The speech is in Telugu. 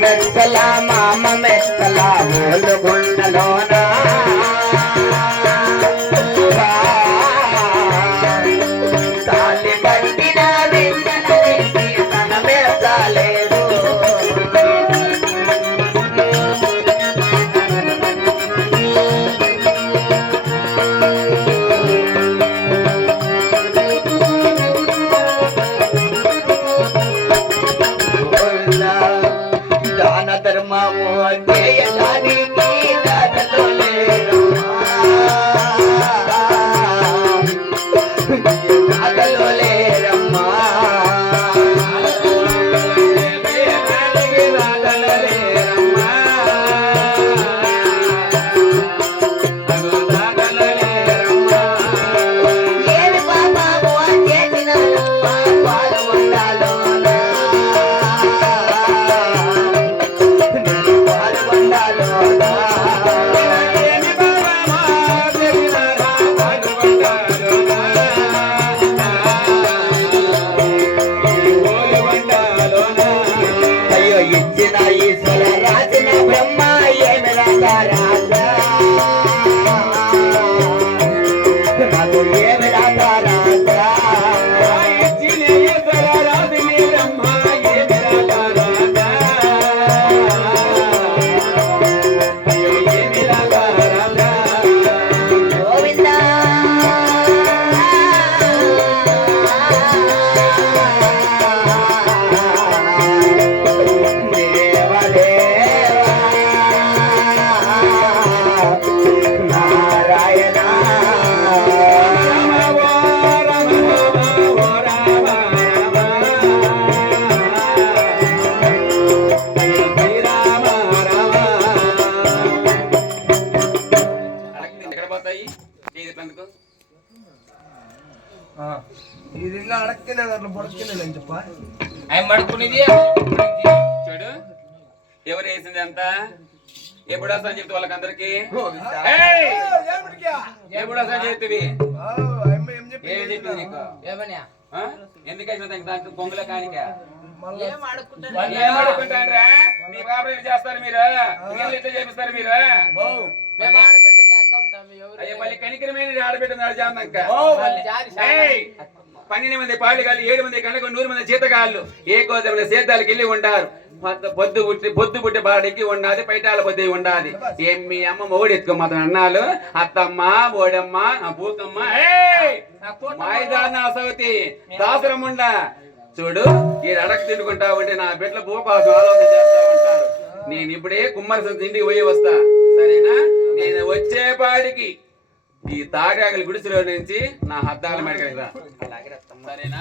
మెచ్చలా మామ మెచ్చలా గుండలోనా తాలి పట్టిన తన మెచ్చలేదు ధర్మము చేయడానికి దాతలు లేరు దాతలు లేరమ్మా ఏమి పాపము చేసిన పాలు ఉండాలో చూడు ఎవరు వేసింది అంతా ఎప్పుడు వస్తా అని చెప్తే వాళ్ళకందరికి ఎప్పుడు వస్తా చెప్తివి ఏం చెప్పింది నీకు ఎందుకంటే దానికి కొంగుల కానిక ఏమడుకుంటారా మీ బాబు చేస్తారు మీరు ఇట్లా చేపిస్తారు మీరు అయ్యే మళ్ళీ కనికరమైన ఆడబెట్టినారు జాందంక 12 మంది పాడిగాళ్ళు 7 మంది కనుక 100 మంది జీతగాళ్ళు ఏ కోసమైన సేతాలకు వెళ్ళి ఉంటారు పొద్దు పుట్టి బాడికి ఉండాలి పైటాల పొద్దు ఉండాలి ఏం మీ అమ్మ మొగుడు ఎత్తుకో మాత్రం అన్నాలు అత్తమ్మ ఓడమ్మ పూతమ్మ మాయదాన అసవతి దాసరముండ చూడు ఈ అడక తిండుకుంటా ఉంటే నా బిడ్డల భూ కోసం ఆలోచన చేస్తా ఉంటారు నేను ఇప్పుడే కుమ్మరి ఇంటికి పోయి వస్తా సరేనా నేను వచ్చేపాడికి ఈ తాగాగలి గుడిసెలో నుంచి నా హద్దాల మెడగలిగా సరేనా